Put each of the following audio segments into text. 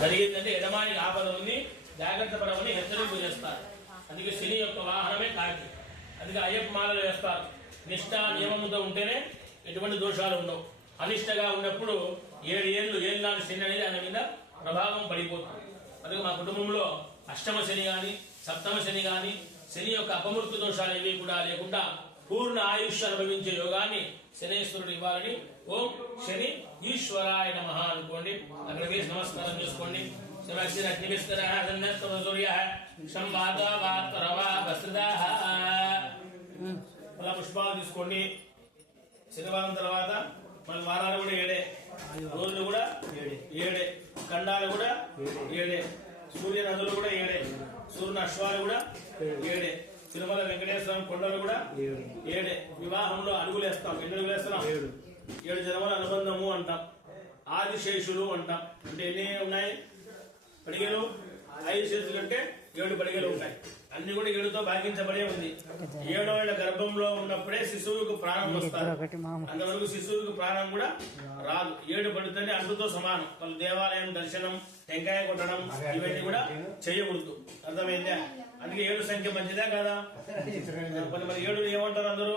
జరిగిందంటే యజమానికి ఆపద ఉంది, జాగ్రత్త పడమని హెచ్చరింపు చేస్తారు. అందుకే శని యొక్క వాహనమే కాకి. అందుకే అయ్యప్ప మాలలు వేస్తారు. నిష్ఠ నియమముతో ఉంటేనే ఎటువంటి దోషాలు ఉండవు. అనిష్టగా ఉన్నప్పుడు 7 ఏళ్ళ శని అనేది ఆయన మీద ప్రభావం పడిపోతుంది. అందుకే మా కుటుంబంలో అష్టమ శని కానీ సప్తమ శని కానీ శని యొక్క అపమృత్యు దోషాలు ఏవి కూడా లేకుండా పూర్ణ ఆయుష్ అనుభవించే యోగాన్ని శనేశ్వరుడు ఇవ్వాలని ఓం శని ఈశ్వరాయ నమః అనుకోండి. అక్కడ వేసి నమస్కారం చేసుకోండి. అలా పుష్పాలు తీసుకోండి. శనివారం తర్వాత మన వారాలు కూడా 7, రోజులు కూడా 7, ఖండాలు కూడా 7, సూర్య నదులు కూడా 7, సూర్యుని అశ్వాలు కూడా 7, తిరుమల వెంకటేశ్వరం కొండలు కూడా 7, వివాహంలో అడుగులు వేస్తాం. ఎన్ని అడుగులు వేస్తున్నాం? 7 జన్మల అనుబంధము అంటాం. ఆదిశేషులు అంటాం. అంటే ఎన్ని ఉన్నాయి పడిగలు? 5 శేషులు అంటే 7 పడిగలు ఉంటాయి. అన్ని కూడా 7తో భాగించబడే ఉంది. 7వ ఏళ్ల గర్భంలో ఉన్నప్పుడే శిశువుకు ప్రాణం వస్తారు. అంతవరకు శిశువుకు ప్రాణం కూడా రాదు. 7 పడితేనే అంటుతో సమానం. వాళ్ళు దేవాలయం దర్శనం, టెంకాయ కొట్టడం ఇవన్నీ కూడా చేయకూడదు. అర్థమైందా? అందుకే 7 సంఖ్య మంచిదా కదా? మరి 7 ఏమంటారు అందరూ?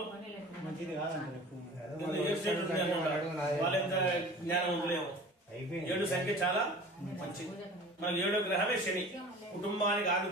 వాళ్ళెంత జ్ఞానం ఉండలేము. 7 సంఖ్య చాలా మంచిది. మనకి 7వ గ్రహమే శని. కుటుంబానికి ఆదుకునే